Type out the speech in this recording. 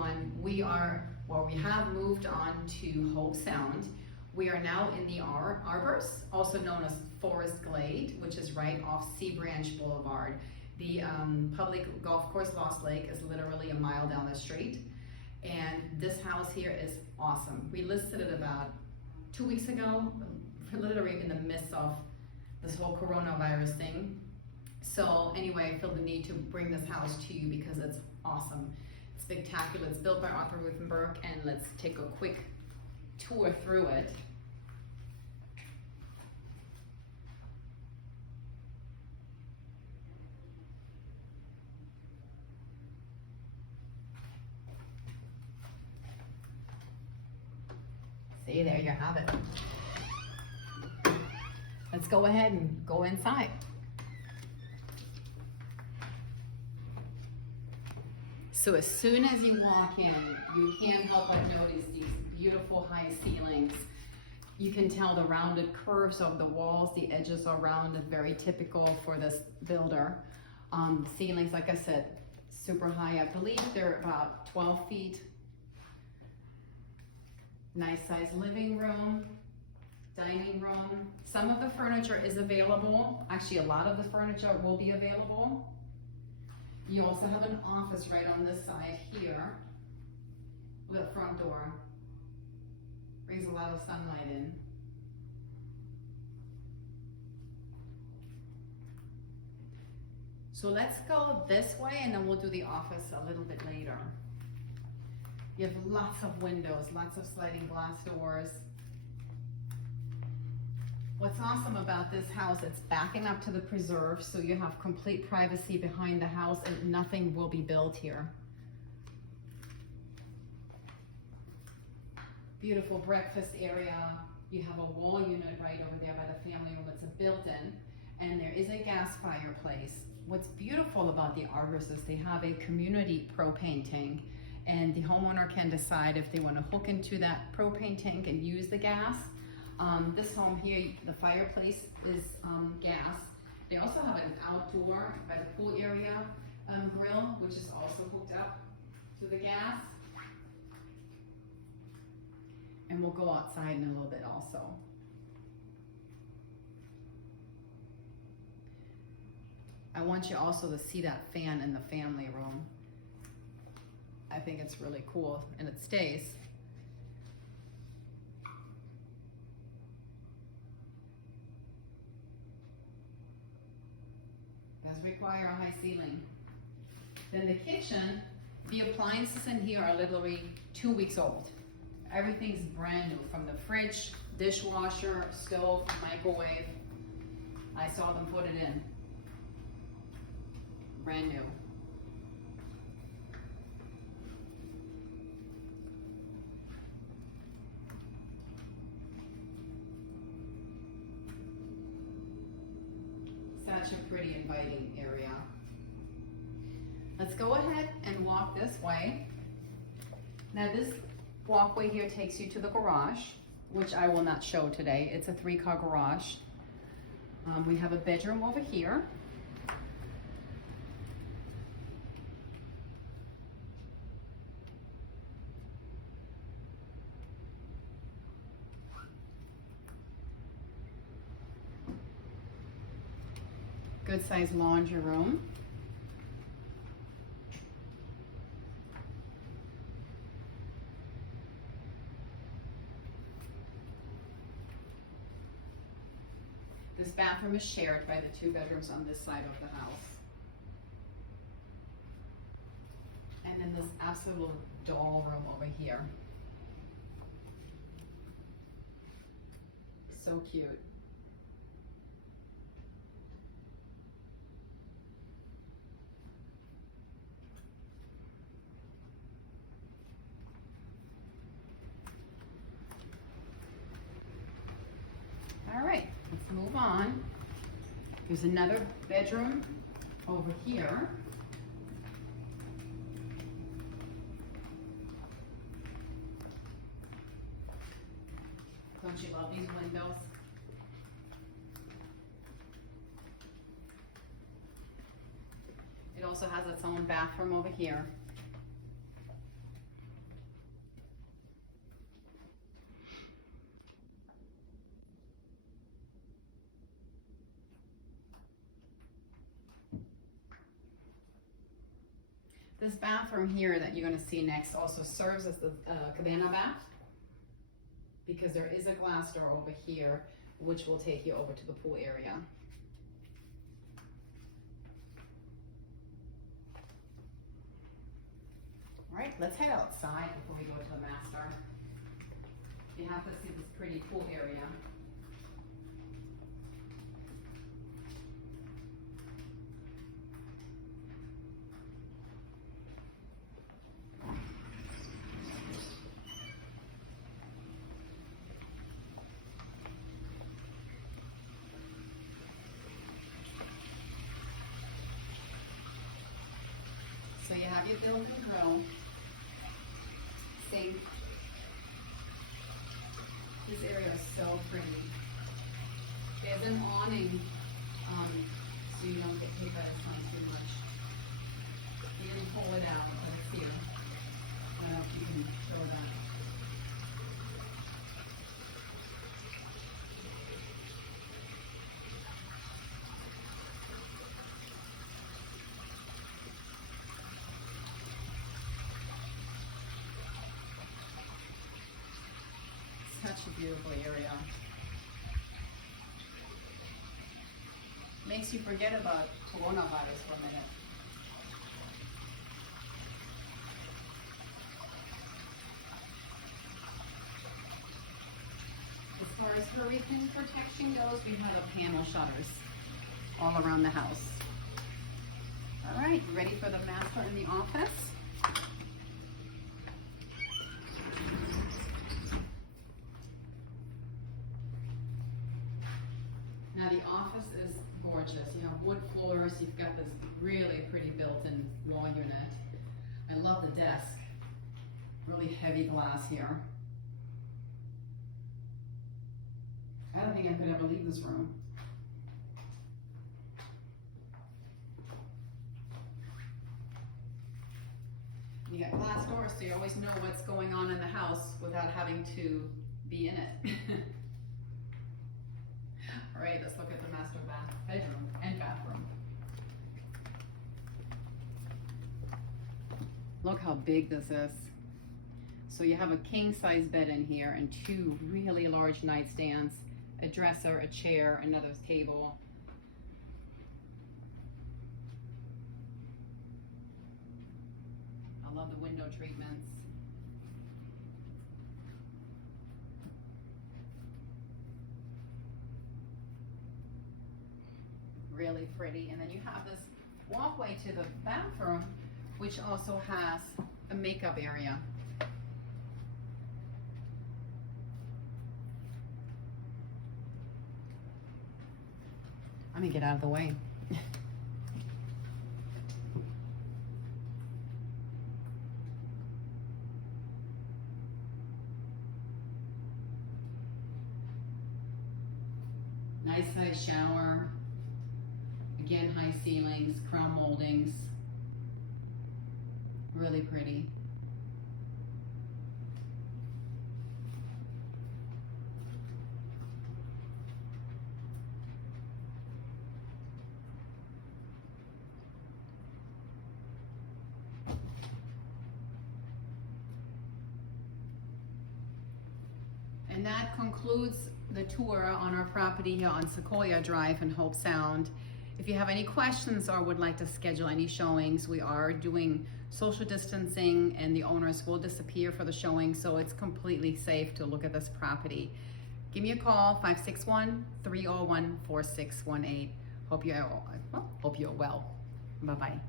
everyone. We have moved on to Hobe Sound. We are now in the Arbors, also known as Forrest Glade, which is right off Sea Branch Boulevard. The public golf course, Lost Lake, is literally a mile down the street. And this house here is awesome. We listed it about 2 weeks ago, literally in the midst of this whole coronavirus thing. So anyway, I feel the need to bring this house to you because it's awesome. It's spectacular. It's built by Arthur Ruthenberg, and let's take a quick tour through it. See, there you have it. Let's go ahead and go inside. So as soon as you walk in, you can't help but notice these beautiful high ceilings. You can tell the rounded curves of the walls, the edges are rounded, very typical for this builder. The ceilings, like I said, super high. I believe they're about 12 feet. Nice sized living room, dining room. Some of the furniture is available. Actually, a lot of the furniture will be available. You also have an office right on this side here. The front door brings a lot of sunlight in. So let's go this way and then we'll do the office a little bit later. You have lots of windows, lots of sliding glass doors. What's awesome about this house, it's backing up to the preserve, so you have complete privacy behind the house and nothing will be built here. Beautiful breakfast area. You have a wall unit right over there by the family room. It's a built-in, and there is a gas fireplace. What's beautiful about the Arbors is they have a community propane tank, and the homeowner can decide if they want to hook into that propane tank and use the gas. This home here, the fireplace is gas. They also have an outdoor by the pool area grill, which is also hooked up to the gas. And we'll go outside in a little bit also. I want you also to see that fan in the family room. I think it's really cool, and it stays. Does require a high ceiling. Then the kitchen, the appliances in here are literally 2 weeks old. Everything's brand new, from the fridge, dishwasher, stove, microwave. I saw them put it in. Brand new. Such a pretty inviting area. Let's go ahead and walk this way. Now this walkway here takes you to the garage, which I will not show today. It's a 3-car garage. We have a bedroom over here. Good sized laundry room. This bathroom is shared by the 2 bedrooms on this side of the house. And then this absolute doll room over here. So cute. All right, let's move on. There's another bedroom over here. Don't you love these windows? It also has its own bathroom over here. This bathroom here that you're gonna see next also serves as the cabana bath, because there is a glass door over here which will take you over to the pool area. All right, let's head outside before we go to the master. You have to see this pretty pool area. So you have your built-in grill, sink. This area is so pretty. There's an awning, so you don't get hit by the sun too much. You didn't pull it out, but it's here. I don't know if you can show that. Such a beautiful area. Makes you forget about coronavirus for a minute. As far as hurricane protection goes, we have a panel shutters all around the house. All right, ready for the master in the office? Now the office is gorgeous. You have wood floors, you've got this really pretty built-in wall unit. I love the desk. Really heavy glass here. I don't think I could ever leave this room. You got glass doors, so you always know what's going on in the house without having to be in it. All right, let's look at the master bedroom and bathroom. Look how big this is. So you have a king size bed in here and two really large nightstands, a dresser, a chair, another table. I love the window treatments. Really pretty. And then you have this walkway to the bathroom, which also has a makeup area. Let me get out of the way. Nice size shower. Again, high ceilings, crown moldings. Really pretty. And that concludes the tour on our property here on Sequoia Drive in Hobe Sound. If you have any questions or would like to schedule any showings, we are doing social distancing and the owners will disappear for the showing, so it's completely safe to look at this property. Give me a call, 561-301-4618. Hope you're well. Bye-bye.